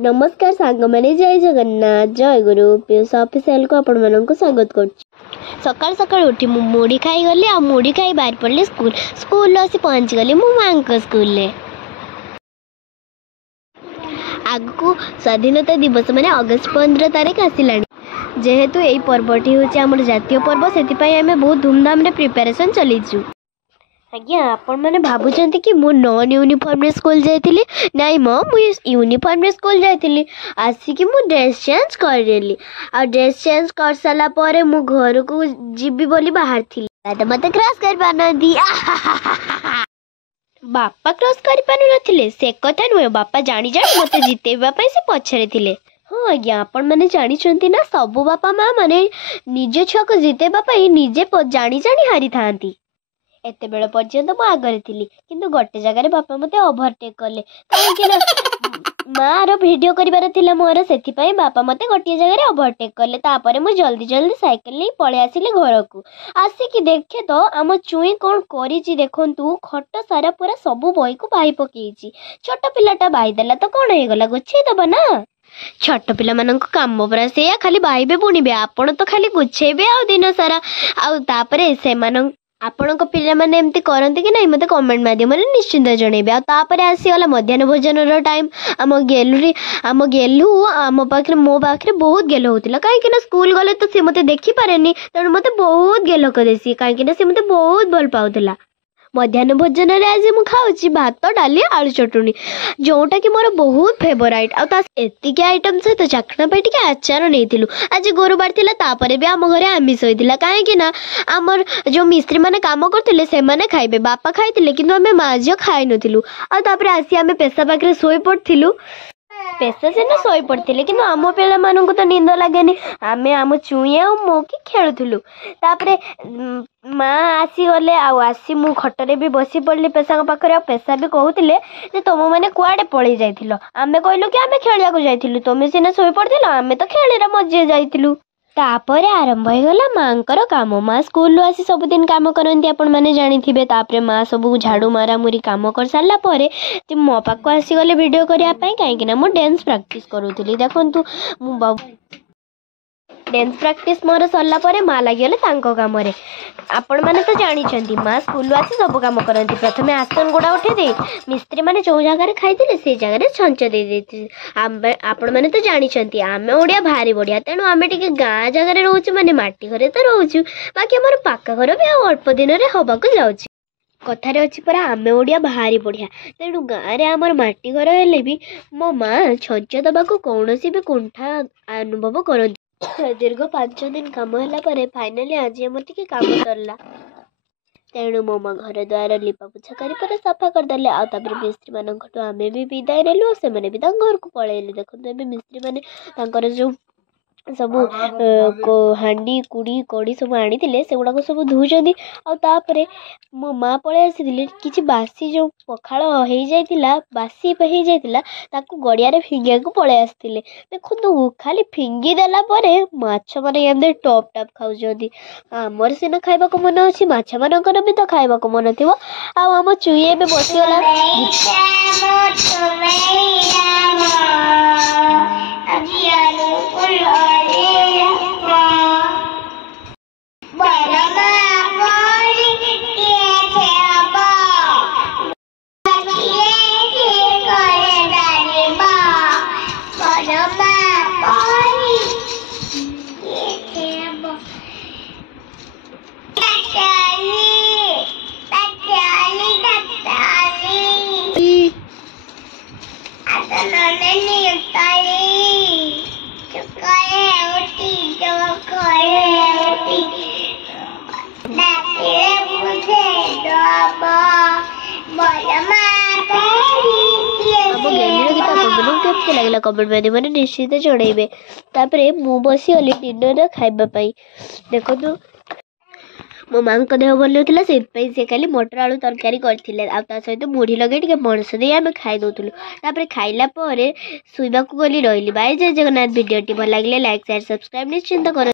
नमस्कार सांग मैंने जय जगन्नाथ जय गुरु पीयूष ऑफिशियल को आपण मानक स्वागत कर सकाल सकाल उठी मुढ़ी खाई गली आ मुढ़ी खाई बाहर पड़े स्कूल स्कूल आसी पहुँची गली मो माँ को स्कूल आग को स्वाधीनता दिवस माने अगस्त 15 तारीख आसिलानी जेहेतु यही पर्वटी हूँ आम जातीय पर्व से बहुत धूमधाम रे प्रिपेरेसन चलीचु। आज्ञा आपण मैंने भावुं कि मु नॉन यूनिफॉर्म रे स्कूल जाइली नाई मो यूनिफॉर्म रे स्कूल जाइली आसिक मु ड्रेस चेंज करदेली आ ड्रेस चेंज कर सारा पर मु घर को जीवी बोली बाहर थी तो मत क्रॉस कर पाना बापा क्रॉस कर पानु नथिले से कथा नुहे बापा जानी जानी मत जितेबा पई से पछरे थिले। हाँ आज्ञा आपण मैंने जानी ना सबु बापा माँ माने निज छुआ को जितेबा पई निजे जानी जानी हारी थांती एते बेल पर्यंत मु आगरे थिली किंतु गोटे जगह बापा मते ओवरटेक कले कहीं मार वीडियो करिवार थिला मोर सेथि पई बापा मते गोटे जगह ओवरटेक कले तापरे मु जल्दी जल्दी साइकिल ले पळे आसिले घर को आसिकी देखे तो आम चुई कोन करिछि देखंतु खट सारा पूरा सबु बही को बाही पकेइछि छोट पिलाटा बाही देला तो कोन हे गला गुच्छे दबा ना छोट पिला मानक काम परा से खाली बाहीबे बुणीबे आपण तो खाली गुच्छेबे आ दिन सारा आ तापरे से मानक आपणक पिला माने एमती करते कि नहीं मते कमेंट माध्यम निश्चिंत जनइबे आ तापर आसीगला मध्याह्न भोजन टाइम आम गेलु आम पाखे मो पाखे बहुत गेल होता कहीं स्कूल गले तो सी मते देखी पारेनी तेणु मते बहुत गेल कदेसी कहीं सी मते बहुत भल पाउला। मध्याह्न भोजन रे आज मु खाऊची भात डाली आलू चटुनी जोटा कि मोर बहुत फेवराइट एतिक आइटम सहित चाखना पे टिके आचार नहीं आज गुरुवार थिला तापरे भी आम घरे आमिष होइतिला कहीं ना आमर जो मिस्त्री माने काम करथिले से माने खाइबे बापा खाइतिले किंतु आमे माँ झियो खाइ नथिलु आ तापरे आसी आमे पेशा पाखरे सोई पड़थिलु पेशा से सोई पड़ते कि आम पिला मानक तो निंद लगे आमे आम चुई आ मो कि खेलुलु तापरे माँ आसीगले आसी मु खटरे भी बसी पड़ली पेशा पाखे पेशा भी कहते तुम मैंने कुआडे पलि जाइल आमे कहलु कि आमे खेलिया जाइलु तुम सीना सोई पड़ल आमे तो खेल मजे जाइलु तापर आरंभ होगला माँकर काम माँ स्कूल आसी सबुदिन काम करती आपण मैंने जानी तापर माँ सब झाड़ू मारा मुरी काम कर सारा पर मो पाक आसीगले वीडियो करने कहीं मु डांस प्रैक्टिस करूली देखु मु डांस प्रैक्टिस मोर सरला पर माँ लगिगले काम आपण मैंने तो जानी माँ स्कूल आसी सब कम करती प्रथम आसन गुड़ा उठे दे मिस्त्री मैंने जो जगह खाई से जगह छंच दे आपण मैंने तो जानी आम ओडिया भारी बढ़िया तेणु आम टे गाँ जगह रोचे माने माटी घरे तो रोचु बाकी आम पाका घर भी अल्प दिन में हवाक जाऊँगी कथार अच्छी परा आम ओडिया भारी बढ़िया तेणु गाँव में आमर माटी घर हेले भी मो माँ छंच दबाक कौन भी कुंठा अनुभव करती दीर्घ 5 दिन काम है फाइनाली आज आम टे काम सरला तेणु मो माँ घर द्वार लिपा पोछा कर सफा करदे आपर मिस्त्री मानू आम भी विदाय नेलु से भी घर को पलैले देखते मिस्त्री मैंने जो सब हांडी कुड़ी कड़ी सब आनी से गुड़ाक सब धोचती आपर मो माँ पलि आसी कि बासी जो पखाड़ हो जाइला बासी हो जाइला ताकू गड़िया फिंगिया को पलि आसते देखो खाली फिंगी देला माछ मैंने एमती टप टप खाऊँ आमर सीना खाइबा मन अच्छी माछ मानकर भी तो खाइबा मन थी आम चुई ए बसीगला लगला कमेंट मैंने निश्चित जनइबे तापर मु बसी गली डिनर खाइबापी देखो मो माँ देह भल होता से खाली मटर आलू तरकारी करते सहित मुढ़ी लगे टे पणस दे आम खाई दूसरी खाइला शुवा गली रही बाय जय जगन्नाथ वीडियो भल लगे लाइक शेयर सब्सक्राइब निश्चिंत कर।